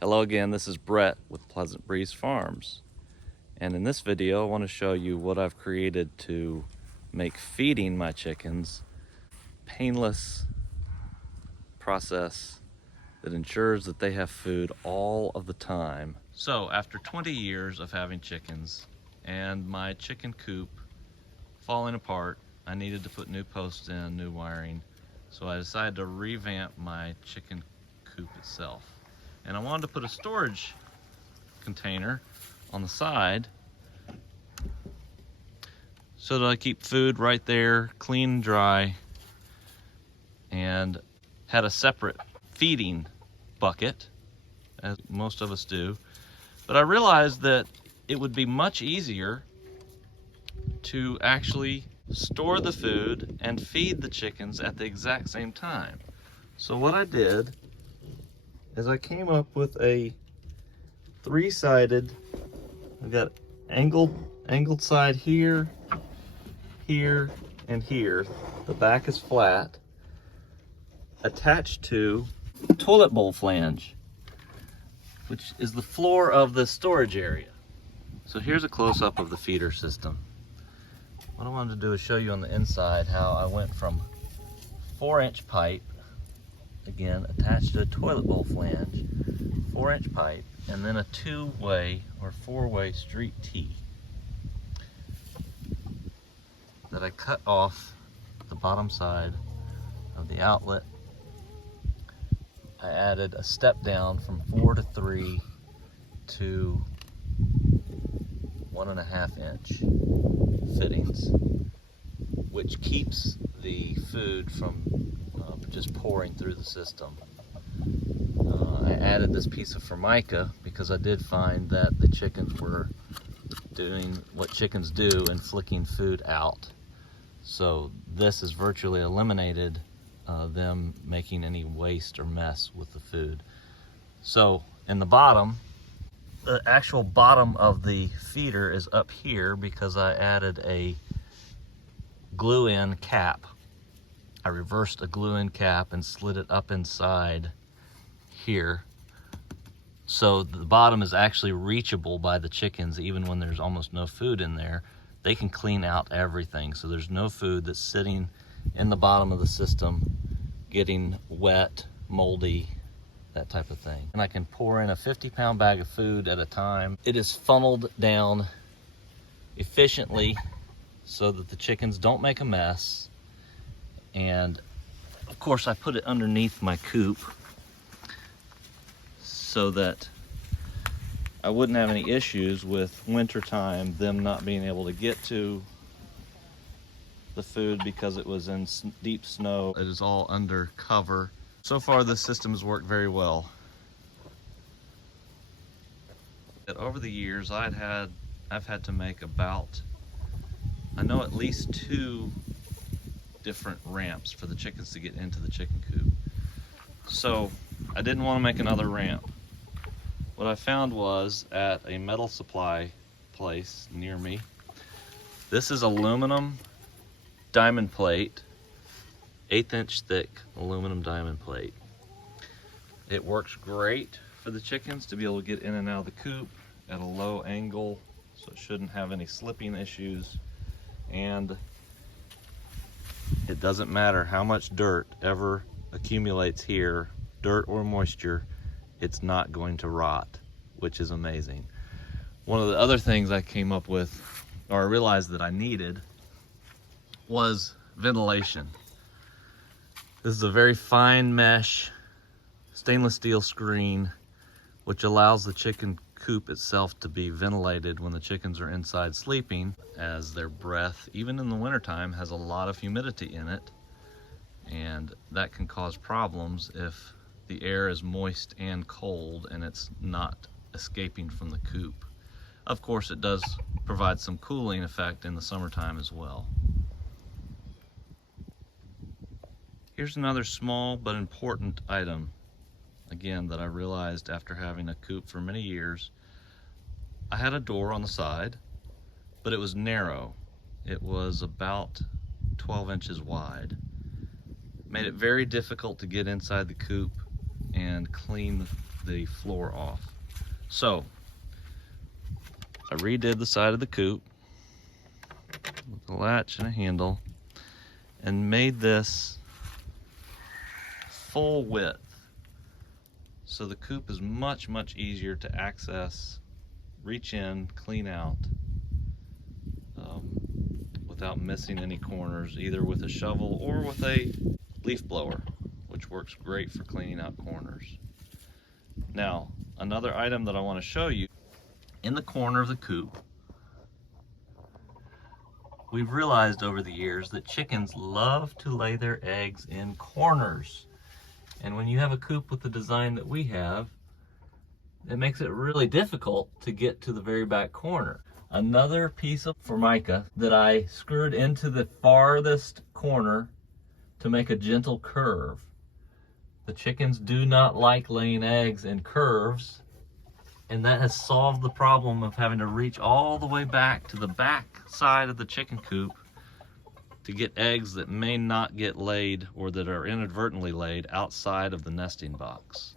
Hello again, this is Brett with Pleasant Breeze Farms. And in this video, I want to show you what I've created to make feeding my chickens painless process that ensures that they have food all of the time. So after 20 years of having chickens and my chicken coop falling apart, I needed to put new posts in, new wiring. So I decided to revamp my chicken coop itself. And I wanted to put a storage container on the side so that I keep food right there, clean and dry, and had a separate feeding bucket, as most of us do. But I realized that it would be much easier to actually store the food and feed the chickens at the exact same time. So what I did is I came up with a three-sided, I've got angled side here, here, and here. The back is flat, attached to a toilet bowl flange, which is the floor of the storage area. So here's a close-up of the feeder system. What I wanted to do is show you on the inside how I went from 4-inch pipe, again attached to a toilet bowl flange, 4-inch pipe, and then a 2-way or 4-way street tee that I cut off the bottom side of the outlet. I added a step down from 4 to 3 to 1.5-inch fittings, which keeps the food from just pouring through the system. I added this piece of Formica because I did find that the chickens were doing what chickens do and flicking food out. So this has virtually eliminated them making any waste or mess with the food. So in the bottom, the actual bottom of the feeder is up here because I added a glue-in cap. I reversed a glue-in cap and slid it up inside here. So the bottom is actually reachable by the chickens even when there's almost no food in there. They can clean out everything. So there's no food that's sitting in the bottom of the system getting wet, moldy, that type of thing. And I can pour in a 50-pound bag of food at a time. It is funneled down efficiently so that the chickens don't make a mess. And of course I put it underneath my coop so that I wouldn't have any issues with wintertime, them not being able to get to the food because it was in deep snow. It is all under cover. So far this system has worked very well. Over the years I've had to make about, I know, at least 2 different ramps for the chickens to get into the chicken coop. So I didn't want to make another ramp. What I found was at a metal supply place near me, this is aluminum diamond plate, 1/8-inch thick aluminum diamond plate. It works great for the chickens to be able to get in and out of the coop at a low angle, so it shouldn't have any slipping issues. And it doesn't matter how much dirt ever accumulates here, dirt or moisture, it's not going to rot, which is amazing. One of the other things I came up with, or I realized that I needed, was ventilation. This is a very fine mesh stainless steel screen which allows the chicken coop itself to be ventilated when the chickens are inside sleeping, as their breath, even in the wintertime, has a lot of humidity in it, and that can cause problems if the air is moist and cold and it's not escaping from the coop. Of course, it does provide some cooling effect in the summertime as well. Here's another small but important item, again, that I realized after having a coop for many years. I had a door on the side, but it was narrow. It was about 12 inches wide. Made it very difficult to get inside the coop and clean the floor off. So I redid the side of the coop with a latch and a handle and made this full width. So the coop is much, much easier to access, reach in, clean out, without missing any corners, either with a shovel or with a leaf blower, which works great for cleaning out corners. Now, another item that I want to show you, in the corner of the coop, we've realized over the years that chickens love to lay their eggs in corners. And when you have a coop with the design that we have, it makes it really difficult to get to the very back corner. Another piece of Formica that I screwed into the farthest corner to make a gentle curve. The chickens do not like laying eggs in curves, and that has solved the problem of having to reach all the way back to the back side of the chicken coop to get eggs that may not get laid or that are inadvertently laid outside of the nesting box.